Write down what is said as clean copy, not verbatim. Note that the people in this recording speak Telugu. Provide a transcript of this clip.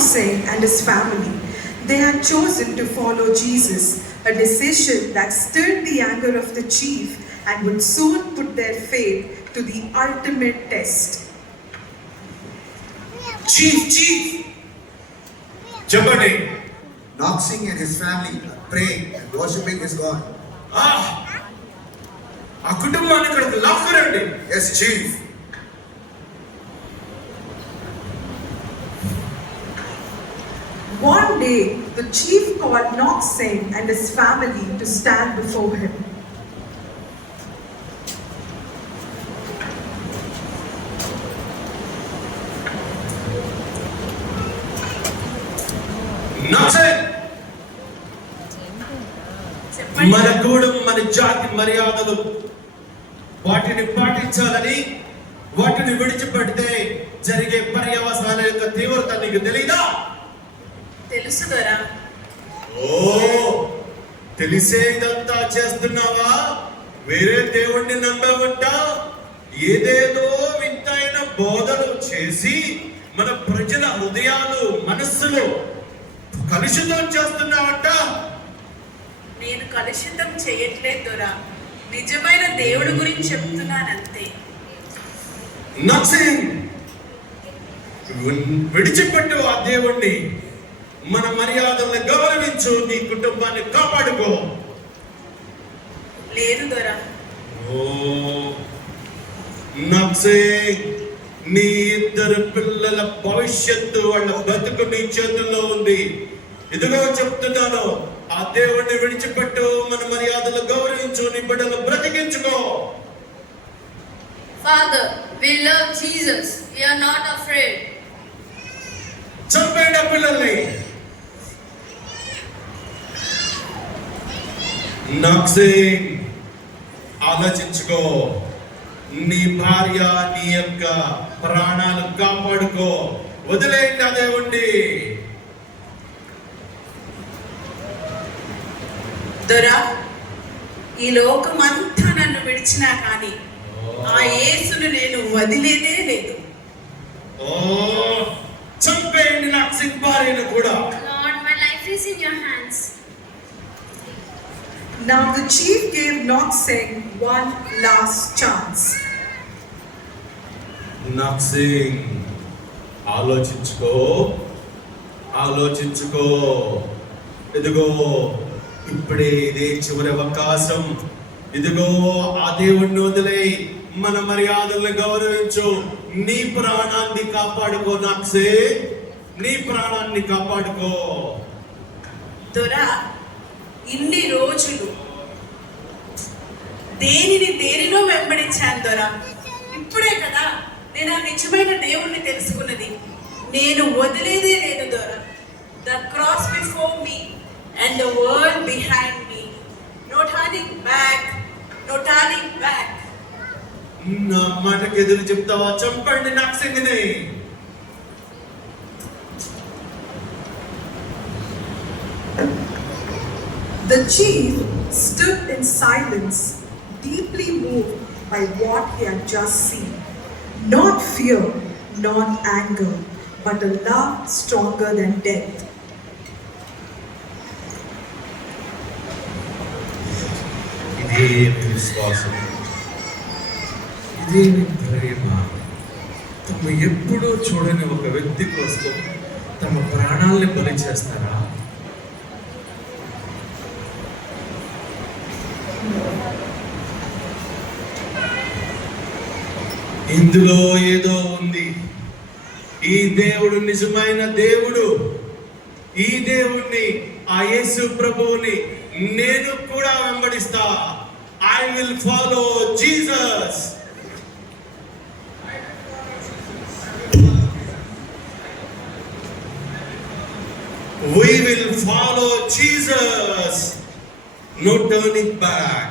Knoxing and his family. They had chosen to follow Jesus, a decision that stirred the anger of the chief and would soon put their faith to the ultimate test. Chief! Jabadi! Knoxing and his family are praying and worshipping his God. ఆ కుటుంబాన్ని ఇక్కడికి లాక్కురండి. Yes, chief. One day, the chief called Knoxing and his family to stand before him. Knoxing! మన గూడెం, మన జాతి మర్యాదలు వాటిని పాటించాలని, వాటిని విడిచిపెడితే జరిగే పర్యవసానాల యొక్క తీవ్రత నీకు తెలీదా? తెలుసు దొరా. ఓ, తెలిసే ఇదంతా చేస్తున్నావా? వేరే దేవుణ్ణి నమ్మేవంట, ఏదేదో వింతైన బోధలు చేసి మన ప్రజల హృదయాలు, మనస్సులు కలుషితం చేస్తున్నావంట. నేను కలుషితం చేయట్లేదు దొరా, నిజమైన దేవుడి గురించి చెప్తున్నానంతే. నక్సింగ్, విడిచిపెట్టు ఆ దేవుణ్ణి, మన మర్యాదల్ని గౌరవించు, నీ కుటుంబాన్ని కాపాడుకో. లేదు దొరా. ఓ నక్సింగ్, నీ ఇద్దరు పిల్లల భవిష్యత్తు, వాళ్ళ బ్రతుకు నీ చేతుల్లో ఉంది. ఇదిగో చెప్తున్నాను, ఆ దేవుణ్ణి విడిచిపెట్టు, మన మర్యాదలు గౌరవించు, నీ బిడ్డలు బ్రతికించుకో. Father, we love Jesus. We are not afraid. చంపేయండి ఆ పిల్లల్ని. నక్సింగ్, ఆలోచించుకో, నీ భార్య, నీ యొక్క ప్రాణాలు కాపాడుకో. వదిలేయండి ఆ దేవుణ్ణి. దొరా, ఈ లోకమంతా నన్ను విడిచినా కానీ ఆ యేసును నేను వదిలేదే లేదు. ఓ, చంపేయండి నక్సింగ్ భార్యను కూడా. Lord, my life is in your hands. Now the chief gave Knoxing one last chance. నక్సింగ్, ఆలోచించుకో. ఇదిగో ఇప్పుడే ఇదే చివరి అవకాశం. ఇదిగో ఆ దేవుణ్ణి వదిలేయి, మన మర్యాదల్ని గౌరవించు, నీ ప్రాణాన్ని కాపాడుకో. నక్సింగ్, నీ ప్రాణాన్ని కాపాడుకో. దొరా, ఇన్ని రోజులు దేనినో వెంబడించాను దొరా. ఇప్పుడే కదా నేను ఆ నిజమైన దేవుణ్ణి తెలుసుకున్నది. నేను వదిలేదే లేదు దొరా. The cross before me and the world behind me. No turning back. నా మాటకి ఎదురు చెప్తావా? చంపండి నక్సింగ్ని. The chief stood in silence, deeply moved by what he had just seen. Not fear, not anger, but a love stronger than death. ఇదేమి విశ్వాసం, ఇదేమి ప్రేమ. తమ ఎప్పుడూ చూడని ఒక వ్యక్తి కోసం తమ ప్రాణాలని బలి చేస్తారా? ఇందులో ఏదో ఉంది. ఈ దేవుడు నిజమైన దేవుడు. ఈ దేవుణ్ణి, ఆ యేసు ప్రభువుని నేను కూడా వెంబడిస్తా. I will follow Jesus. We will follow Jesus. No turning back.